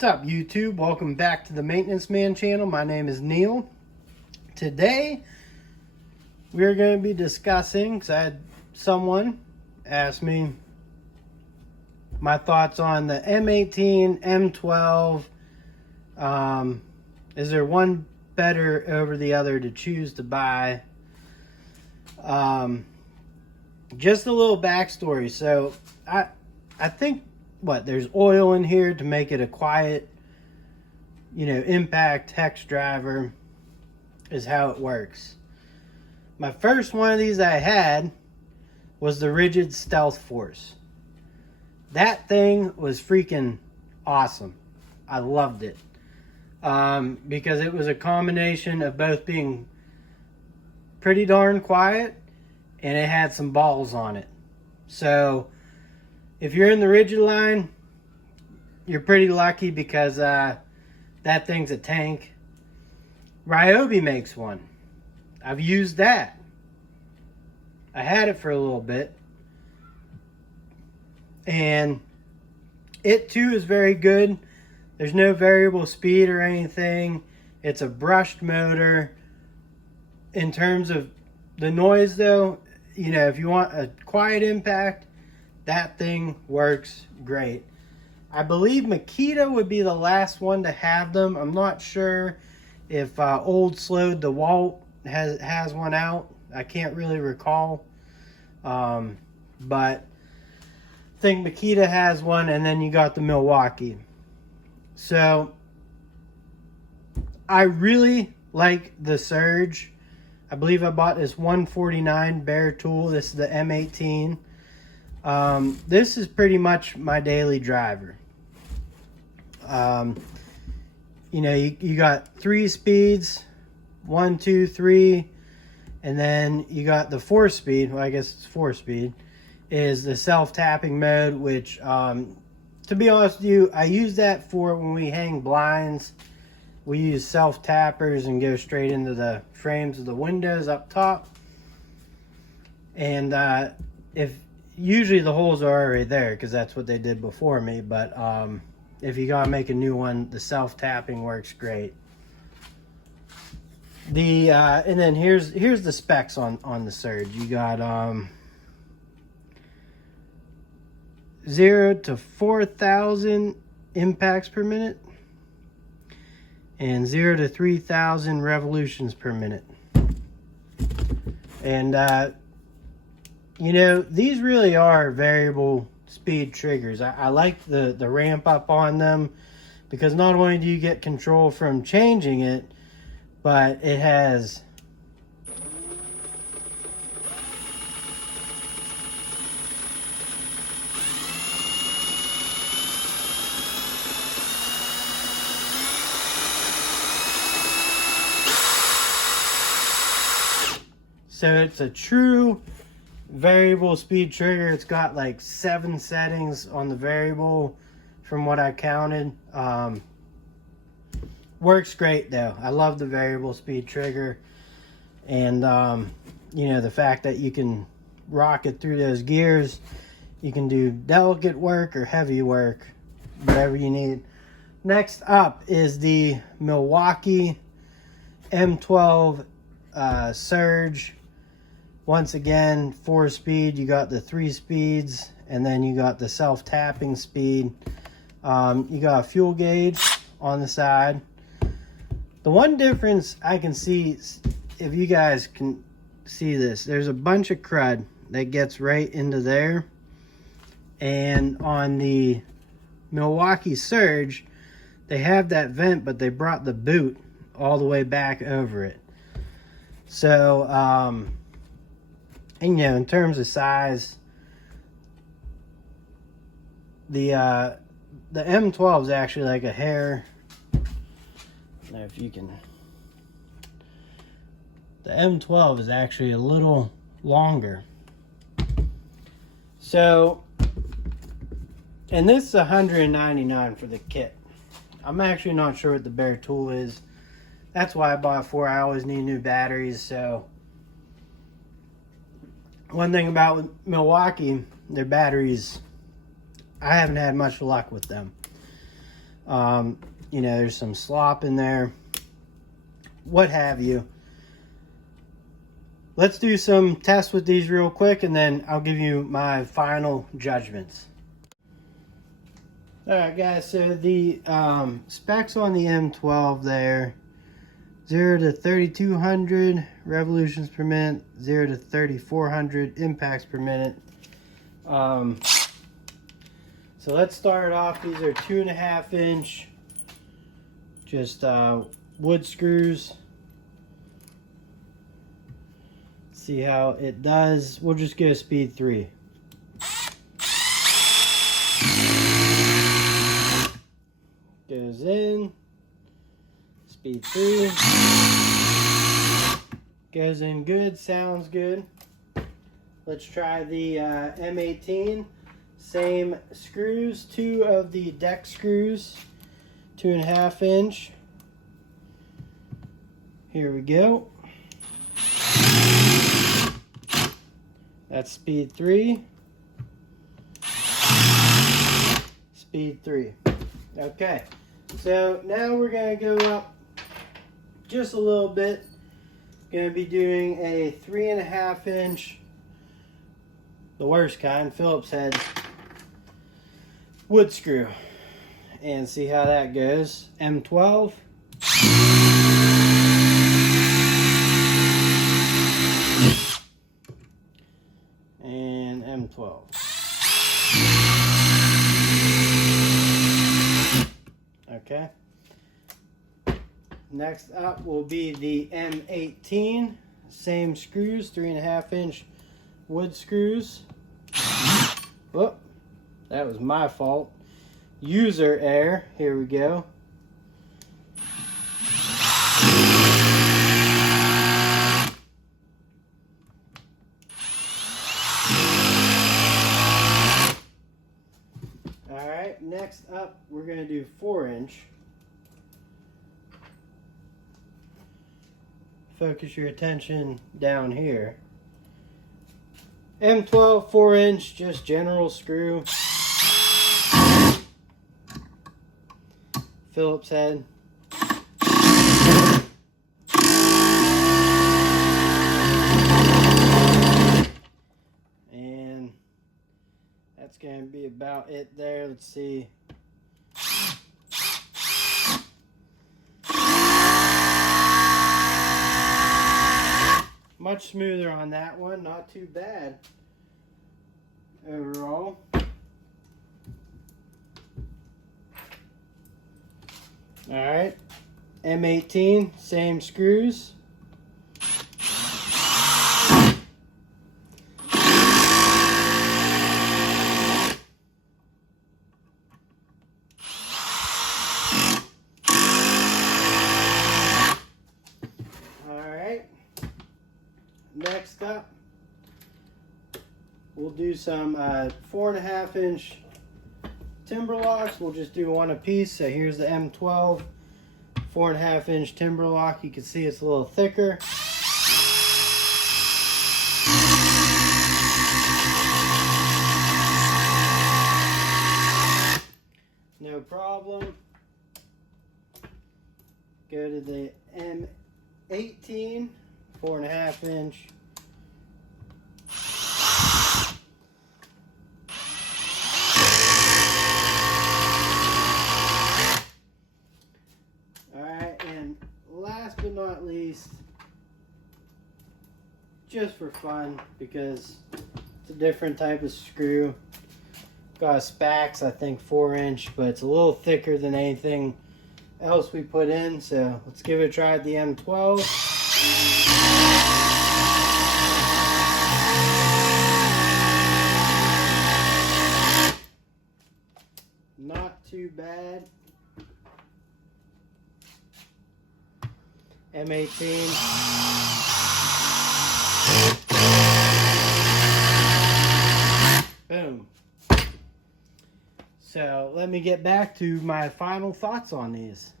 What's up, YouTube? Welcome back to the Maintenance Man channel. My name is Neil. Today we're going to be discussing, because I had someone ask me my thoughts on the M18, M12. Is there one better over the other to choose to buy? Just a little backstory. So I think there's oil in here to make it a quiet, impact hex driver is how it works. My first one of these I had was the Rigid Stealth Force. That thing was freaking awesome. I loved it. Because it was a combination of both being pretty darn quiet and it had some balls on it. So if you're in the Rigid line, you're pretty lucky because that thing's a tank. Ryobi makes one. I've used that. I had it for a little bit. And it too is very good. There's no variable speed or anything. It's a brushed motor. In terms of the noise though, if you want a quiet impact, that thing works great. I believe Makita would be the last one to have them. I'm not sure if Old Slowed DeWalt has one out. I can't really recall. But I think Makita has one, and then you got the Milwaukee. So I really like the Surge. I believe I bought this 149 bare tool. This is the M18. This is pretty much my daily driver. You got 3 speeds, 1, 2, 3, and then you got the 4-speed. Well, I guess it's 4-speed. Is the self-tapping mode, which, to be honest with you, I use that for when we hang blinds. We use self-tappers and go straight into the frames of the windows up top. And if usually the holes are already there because that's what they did before me, but if you gotta make a new one, the self-tapping works great. And then here's the specs on the Surge. You got 0 to 4,000 impacts per minute and 0 to 3,000 revolutions per minute. And these really are variable speed triggers. I like the ramp up on them because not only do you get control from changing it, but it has so it's a true variable speed trigger. It's got like 7 settings on the variable from what I counted. Works great though. I love the variable speed trigger, and the fact that you can rock it through those gears. You can do delicate work or heavy work, whatever you need. Next up is the Milwaukee M12 Surge. Once again, 4-speed. You got the 3 speeds, and then you got the self-tapping speed. You got a fuel gauge on the side. The one difference I can see, if you guys can see this, there's a bunch of crud that gets right into there. And on the Milwaukee Surge, they have that vent, but they brought the boot all the way back over it. So, in terms of size, the M12 is actually like a hair. Now, if you can, the M12 is actually a little longer. So, and this is $199 for the kit. I'm actually not sure what the bare tool is. That's why I bought it for. I always need new batteries. So, one thing about Milwaukee, their batteries, I haven't had much luck with them. You know, there's some slop in there, what have you. Let's do some tests with these real quick, and then I'll give you my final judgments. Alright guys, so the specs on the M12 there, 0 to 3200 revolutions per minute, 0 to 3400 impacts per minute. So let's start off. These are 2.5 inch just wood screws. See how it does. We'll just go speed 3. Goes in. Speed 3. Goes in good. Sounds good. Let's try the M18. Same screws. 2 of the deck screws. 2.5 inch. Here we go. That's speed 3. Speed 3. Okay. So now we're going to go up just a little bit. Going to be doing a 3.5 inch, the worst kind, Phillips head wood screw, and see how that goes. M12. And M12. Okay. Next up will be the M18. Same screws, 3.5 inch wood screws. Whoop, that was my fault. User error. Here we go. Alright, next up we're going to do 4 inch. Focus your attention down here. M12 4 inch, just general screw. Phillips head. And that's going to be about it there. Let's see. Much smoother on that one, not too bad overall. Alright, M18, same screws. Next up, we'll do some 4.5 inch timber locks. We'll just do one a piece. So here's the M12 4.5 inch timber lock. You can see it's a little thicker. No problem. Go to the M18. 4.5 inch. Alright, and last but not least, just for fun, because it's a different type of screw. Got a Spax, I think 4 inch, but it's a little thicker than anything else we put in. So let's give it a try at the M12. Not too bad. M18. Boom. So let me get back to my final thoughts on these.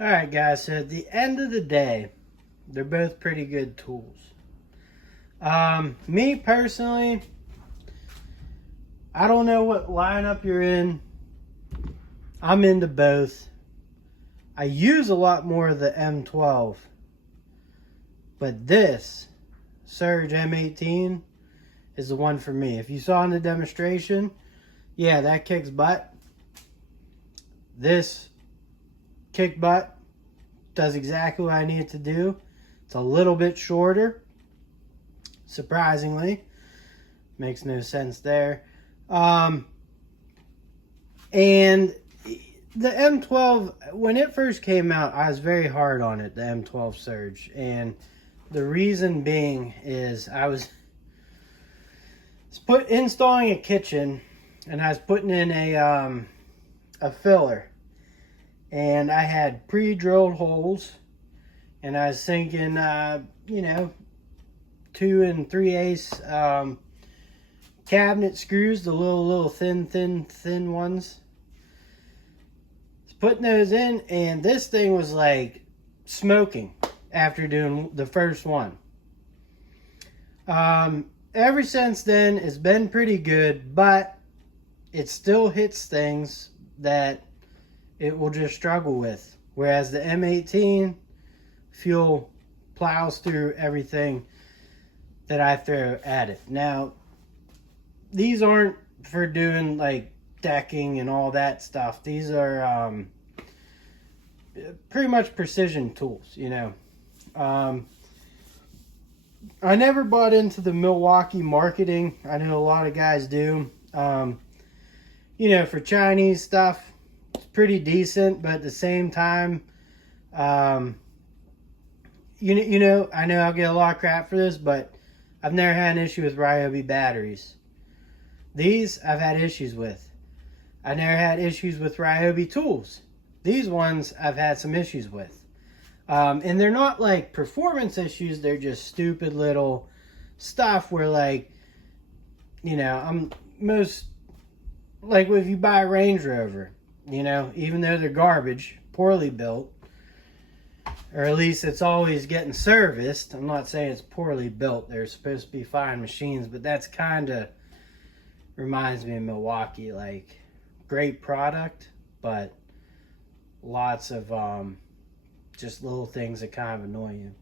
Alright guys, so at the end of the day, they're both pretty good tools. Me personally, I don't know what lineup you're in, I'm into both. I use a lot more of the M12, but this Surge M18 is the one for me. If you saw in the demonstration, yeah, that kicks butt. This kick butt does exactly what I need it to do. It's a little bit shorter, surprisingly. Makes no sense there. And the M12, when it first came out, I was very hard on it, the M12 Surge. And the reason being is I was installing a kitchen, and I was putting in a filler. And I had pre-drilled holes, and I was thinking, you know, 2 3/8 cabinet screws, the little thin ones. Putting those in, and this thing was like smoking after doing the first one. Ever since then, it's been pretty good, but it still hits things that it will just struggle with. Whereas the M18 fuel plows through everything that I throw at it. Now, these aren't for doing like decking and all that stuff. These are pretty much precision tools, you know. I never bought into the Milwaukee marketing. I know a lot of guys do. You know, for Chinese stuff, it's pretty decent, but at the same time, you know, I know I'll get a lot of crap for this, but I've never had an issue with Ryobi batteries. These I've had issues with. I never had issues with Ryobi tools. These ones I've had some issues with. And they're not like performance issues, they're just stupid little stuff where, like, you know, like if you buy a Range Rover, you know, even though they're garbage, poorly built, or at least it's always getting serviced. I'm not saying it's poorly built. They're supposed to be fine machines, but that's kind of reminds me of Milwaukee. Like, great product, but lots of just little things that kind of annoy you.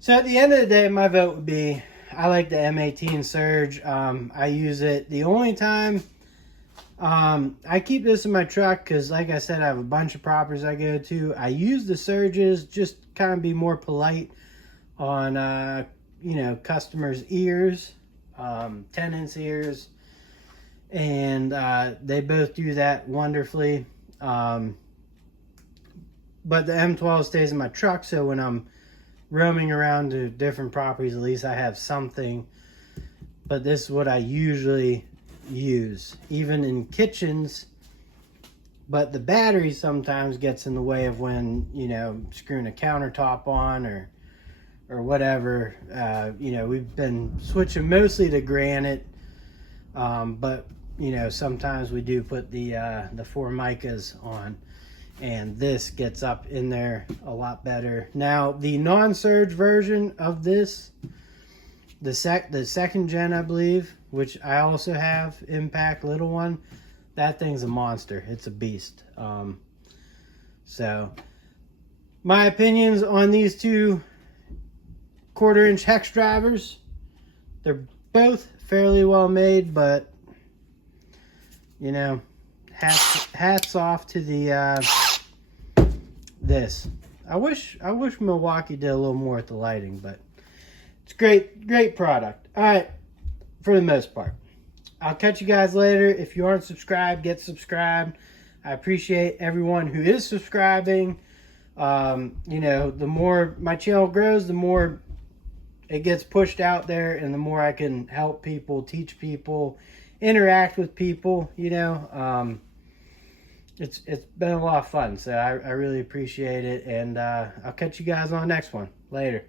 So at the end of the day, my vote would be, I like the M18 Surge. I use it the only time. I keep this in my truck because, like I said, I have a bunch of properties I go to. I use the Surges just kind of be more polite on, you know, customers' ears, tenants' ears, and they both do that wonderfully. But the M12 stays in my truck, so when I'm roaming around to different properties, at least I have something. But this is what I usually use, even in kitchens. But the battery sometimes gets in the way of when, you know, screwing a countertop on or whatever. You know, we've been switching mostly to granite, but you know, sometimes we do put the Formicas on, and this gets up in there a lot better. Now, the non-surge version of this, the second gen, I believe, which I also have, Impact little one, that thing's a monster. It's a beast. So my opinions on these two 1/4-inch hex drivers, they're both fairly well made, but you know, hats off to the this. I wish Milwaukee did a little more with the lighting, but it's great product. All right, for the most part. I'll catch you guys later. If you aren't subscribed, get subscribed. I appreciate everyone who is subscribing. You know, the more my channel grows, the more it gets pushed out there, and the more I can help people, teach people, interact with people. You know, it's been a lot of fun, so I really appreciate it, and I'll catch you guys on the next one. Later.